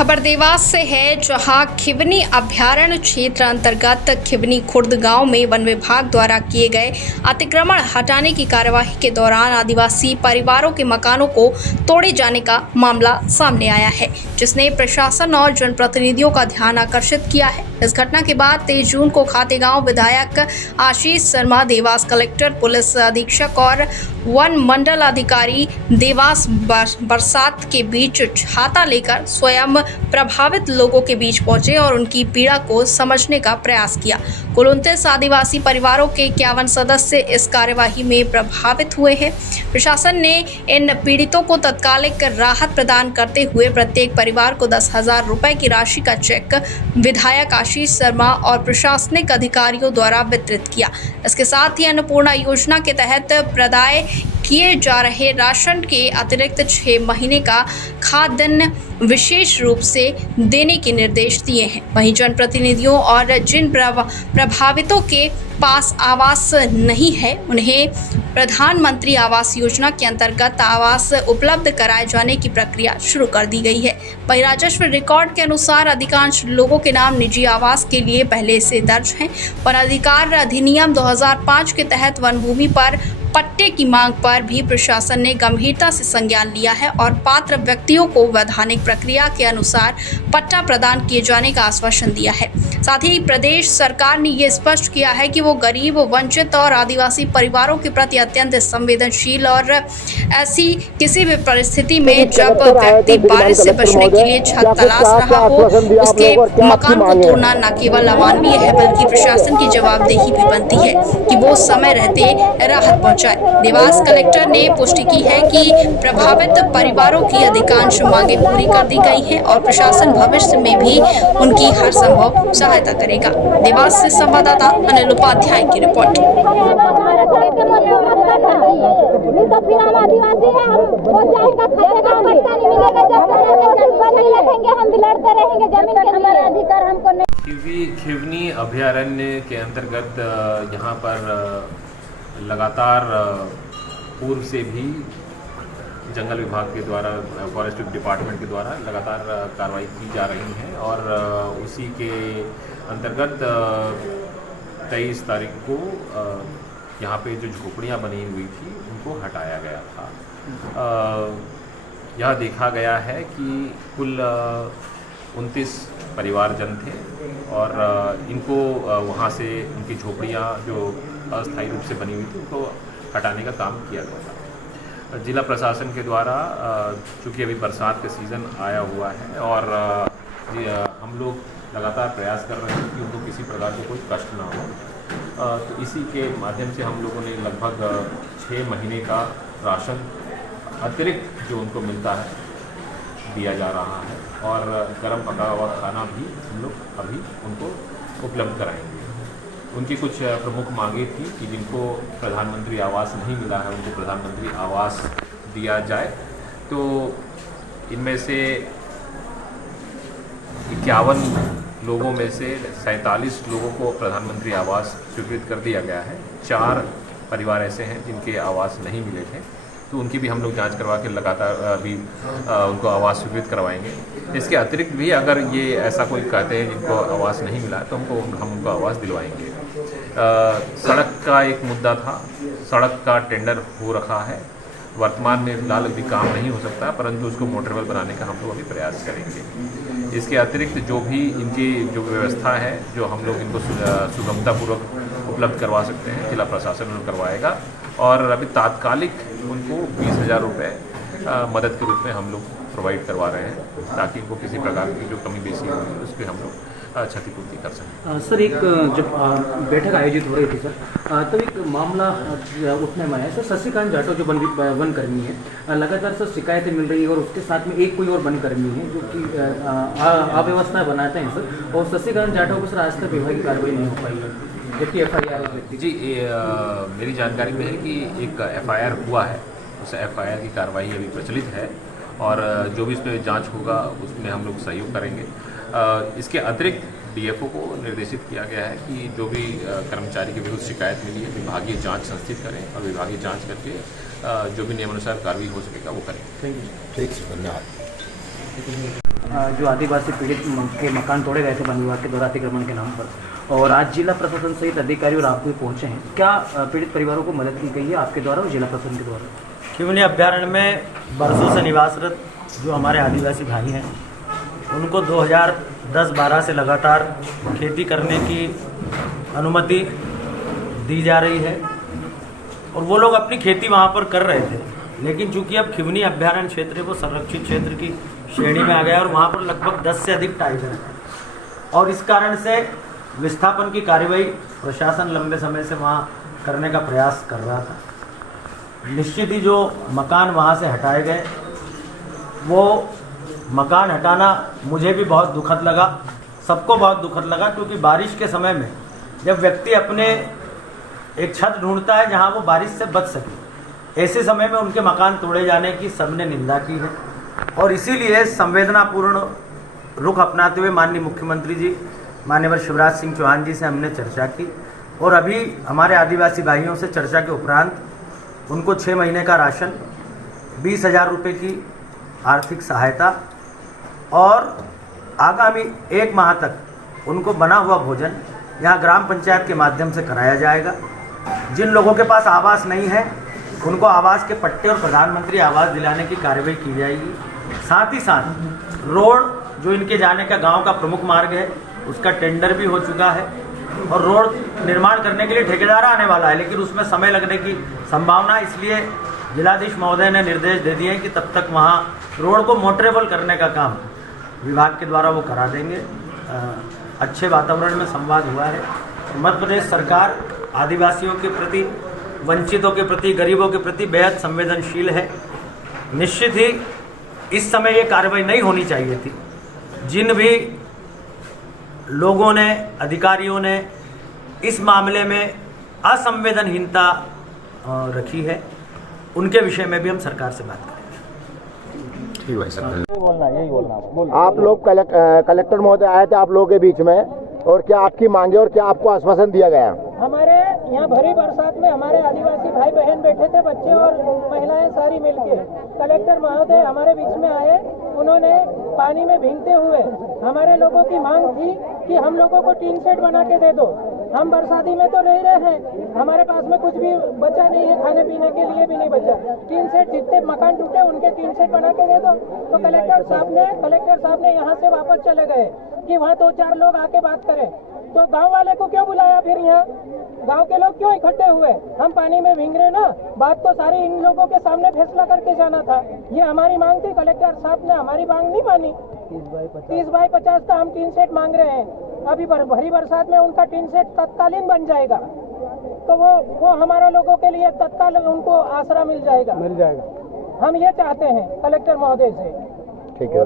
खबर देवास से है, जहां खिवनी अभयारण्य क्षेत्र अंतर्गत खिवनी खुर्द गांव में वन विभाग द्वारा किए गए अतिक्रमण हटाने की कार्यवाही के दौरान आदिवासी परिवारों के मकानों को तोड़े जाने का मामला सामने आया है, जिसने प्रशासन और जनप्रतिनिधियों का ध्यान आकर्षित किया है। इस घटना के बाद 23 जून को खातेगांव विधायक आशीष शर्मा, देवास कलेक्टर, पुलिस अधीक्षक और वन मंडल अधिकारी देवास बरसात के बीच छाता लेकर स्वयं प्रभावित लोगों के बीच पहुंचे और उनकी पीड़ा को समझने का प्रयास किया। कुल 29 आदिवासी परिवारों के 51 सदस्य इस कार्यवाही में प्रभावित हुए हैं। प्रशासन ने इन पीड़ितों को तत्कालिक राहत प्रदान करते हुए प्रत्येक परिवार को 10,000 रुपए की राशि का चेक विधायक आशीष शर्मा और प्रशासनिक अधिकारियों द्वारा वितरित किया। इसके साथ ही अन्नपूर्णा योजना के तहत प्रदाय किए जा रहे राशन के अतिरिक्त 6 महीने का खाद्यान्न विशेष रूप से देने के निर्देश दिए हैं। वहीं जनप्रतिनिधियों और जिन प्रभावितों के पास आवास नहीं है, उन्हें प्रधानमंत्री आवास योजना के अंतर्गत आवास उपलब्ध कराए जाने की प्रक्रिया शुरू कर दी गई है। वहीं राजस्व रिकॉर्ड के अनुसार अधिकांश लोगों के नाम निजी आवास के लिए पहले से दर्ज हैं। वन अधिकार अधिनियम 2005 के तहत वन भूमि पर पट्टे की मांग पर भी प्रशासन ने गंभीरता से संज्ञान लिया है और पात्र व्यक्तियों को वैधानिक प्रक्रिया के अनुसार पट्टा प्रदान किए जाने का आश्वासन दिया है। साथ ही प्रदेश सरकार ने ये स्पष्ट किया है कि वो गरीब, वंचित और आदिवासी परिवारों के प्रति अत्यंत संवेदनशील और ऐसी किसी भी परिस्थिति में जब व्यक्ति बारिश से बचने के लिए छत तलाश रहा हो, उसके मकान को तोड़ना न केवल अमानवीय है बल्कि प्रशासन की जवाबदेही भी बनती है कि वो समय रहते राहत पहुंचाए। देवास कलेक्टर ने पुष्टि की है कि प्रभावित परिवारों की अधिकांश मांगे पूरी कर दी गई हैं और प्रशासन भविष्य में भी उनकी हर संभव सहायता करेगा। देवास से संवाददाता अनिल उपाध्याय की रिपोर्ट। खिवनी अभयारण्य के अंतर्गत यहाँ पर लगातार पूर्व से भी जंगल विभाग के द्वारा, फॉरेस्ट डिपार्टमेंट के द्वारा लगातार कार्रवाई की जा रही है और उसी के अंतर्गत 23 तारीख को यहाँ पे जो झोपड़ियाँ बनी हुई थी उनको हटाया गया था। यह देखा गया है कि कुल 29 परिवारजन थे और इनको वहाँ से उनकी झोपड़ियाँ जो अस्थायी रूप से बनी हुई थी उनको हटाने का काम किया गया था। जिला प्रशासन के द्वारा चूँकि अभी बरसात का सीज़न आया हुआ है और हम लोग लगातार प्रयास कर रहे हैं कि उनको किसी प्रकार का कोई कष्ट ना हो, तो इसी के माध्यम से हम लोगों ने लगभग 6 महीने का राशन अतिरिक्त जो उनको मिलता है दिया जा रहा है और गर्म पका हुआ खाना भी हम लोग अभी उनको उपलब्ध कराएंगे। उनकी कुछ प्रमुख मांगे थी कि जिनको प्रधानमंत्री आवास नहीं मिला है उनको प्रधानमंत्री आवास दिया जाए, तो इनमें से 51 लोगों में से 47 लोगों को प्रधानमंत्री आवास स्वीकृत कर दिया गया है। 4 परिवार ऐसे हैं जिनके आवास नहीं मिले थे, तो उनकी भी हम लोग जांच करवा के लगातार अभी उनको आवास स्वीकृत करवाएंगे। इसके अतिरिक्त भी अगर ये ऐसा कोई कहते हैं जिनको आवास नहीं मिला तो हम उनको आवास दिलवाएंगे। सड़क का एक मुद्दा था, सड़क का टेंडर हो रखा है, वर्तमान में फिलहाल अभी काम नहीं हो सकता, परंतु उसको मोटरेबल बनाने का हम लोग अभी प्रयास करेंगे। इसके अतिरिक्त जो भी इनकी जो व्यवस्था है, जो हम लोग इनको सुगमतापूर्वक उपलब्ध करवा सकते हैं, जिला प्रशासन उनको करवाएगा और अभी तात्कालिक उनको 20,000 रुपये मदद के रूप में हम लोग प्रोवाइड करवा रहे हैं ताकि इनको किसी प्रकार की जो कमी बेसी होगी उस पर हम लोग क्षतिपूर्ति कर सकें। सर, एक जब बैठक आयोजित हो रही थी सर, तब एक मामला उठने में आया सर। शशिकांत जाटव जो वन कर्मी है, लगातार सर शिकायतें मिल रही है और उसके साथ में एक कोई और वन कर्मी है जो कि अव्यवस्था बनाते हैं सर, और शशिकांत जाटव को सर आज तक विभागीय कार्रवाई नहीं हो पाई है जबकि FIR जी मेरी जानकारी में है कि एक FIR हुआ है, उस FIR की कार्रवाई अभी प्रचलित है और जो भी उसमें जांच होगा उसमें हम लोग सहयोग करेंगे। इसके अतिरिक्त DFO को निर्देशित किया गया है कि जो भी कर्मचारी के विरुद्ध शिकायत मिली है विभागीय जांच संस्थित करें और विभागीय जांच करके जो भी नियमानुसार कार्रवाई हो सकेगा वो करें। Thank you. ठीक है, धन्यवाद। जो आदिवासी पीड़ित के मकान तोड़े गए थे वन विभाग के द्वारा अतिक्रमण के नाम पर, और आज जिला प्रशासन सहित अधिकारी और आप भी पहुँचे हैं, क्या पीड़ित परिवारों को मदद की गई है आपके द्वारा और जिला प्रशासन के द्वारा? खिवनी अभ्यारण्य में बरसों से निवासरत जो हमारे आदिवासी भाई हैं, उनको 2010-12 से लगातार खेती करने की अनुमति दी जा रही है और वो लोग अपनी खेती वहाँ पर कर रहे थे। लेकिन चूंकि अब खिवनी अभ्यारण्य क्षेत्र है वो संरक्षित क्षेत्र की श्रेणी में आ गया और वहाँ पर लगभग 10 से अधिक टाइगर हैं और इस कारण से विस्थापन की कार्यवाही प्रशासन लंबे समय से वहाँ करने का प्रयास कर रहा था। निश्चित ही जो मकान वहाँ से हटाए गए, वो मकान हटाना मुझे भी बहुत दुखद लगा, सबको बहुत दुखद लगा, क्योंकि बारिश के समय में जब व्यक्ति अपने एक छत ढूंढता है जहाँ वो बारिश से बच सके, ऐसे समय में उनके मकान तोड़े जाने की सबने निंदा की है और इसीलिए संवेदनापूर्ण रुख अपनाते हुए माननीय मुख्यमंत्री जी माननीय शिवराज सिंह चौहान जी से हमने चर्चा की और अभी हमारे आदिवासी भाइयों से चर्चा के उपरांत उनको 6 महीने का राशन, 20,000 रुपये की आर्थिक सहायता और आगामी 1 माह तक उनको बना हुआ भोजन यहाँ ग्राम पंचायत के माध्यम से कराया जाएगा। जिन लोगों के पास आवास नहीं है उनको आवास के पट्टे और प्रधानमंत्री आवास दिलाने की कार्रवाई की जाएगी। साथ ही साथ रोड जो इनके जाने का गांव का प्रमुख मार्ग है उसका टेंडर भी हो चुका है और रोड निर्माण करने के लिए ठेकेदार आने वाला है, लेकिन उसमें समय लगने की संभावना है। इसलिए जिलाधीश महोदय ने निर्देश दे दिए हैं कि तब तक वहाँ रोड को मोटरेबल करने का काम विभाग के द्वारा वो करा देंगे। अच्छे वातावरण में संवाद हुआ है। मध्य प्रदेश सरकार आदिवासियों के प्रति, वंचितों के प्रति, गरीबों के प्रति बेहद संवेदनशील है। निश्चित ही इस समय ये कार्रवाई नहीं होनी चाहिए थी। जिन भी लोगों ने, अधिकारियों ने इस मामले में असंवेदनहीनता रखी है, उनके विषय में भी हम सरकार से बात करेंगे। ठीक है सर। आप लोग कलेक्टर महोदय आए थे आप लोगों के बीच में, और क्या आपकी मांगे और क्या आपको आश्वासन दिया गया? हमारे यहाँ भरी बरसात में हमारे आदिवासी भाई बहन बैठे थे, बच्चे और महिलाएं सारी मिलके। कलेक्टर महोदय हमारे बीच में आए, उन्होंने पानी में भीगते हुए हमारे लोगों की मांग थी कि हम लोगों को टीन शेड बना के दे दो। हम बरसाती में तो रह रहे हैं, हमारे पास में कुछ भी बचा नहीं है, खाने पीने के लिए भी नहीं बचा। टीन शेड जितने मकान टूटे उनके टीन शेड बना के दे दो। तो कलेक्टर साहब ने यहाँ से वापस चले गए कि वहाँ 2-4 लोग आके बात करें। तो गांव वाले को क्यों बुलाया? फिर यहाँ गांव के लोग क्यों इकट्ठे हुए? हम पानी में भीग रहे ना, बात तो सारी इन लोगों के सामने फैसला करके जाना था। ये हमारी मांग थी, कलेक्टर साहब ने हमारी मांग नहीं मानी। 30x50 का हम टीन सेट मांग रहे हैं। अभी भरी बरसात में उनका टीन सेट तत्कालीन बन जाएगा, तो वो हमारे लोगों के लिए तत्काल उनको आसरा मिल जाएगा। हम ये चाहते हैं कलेक्टर महोदय से। ठीक है।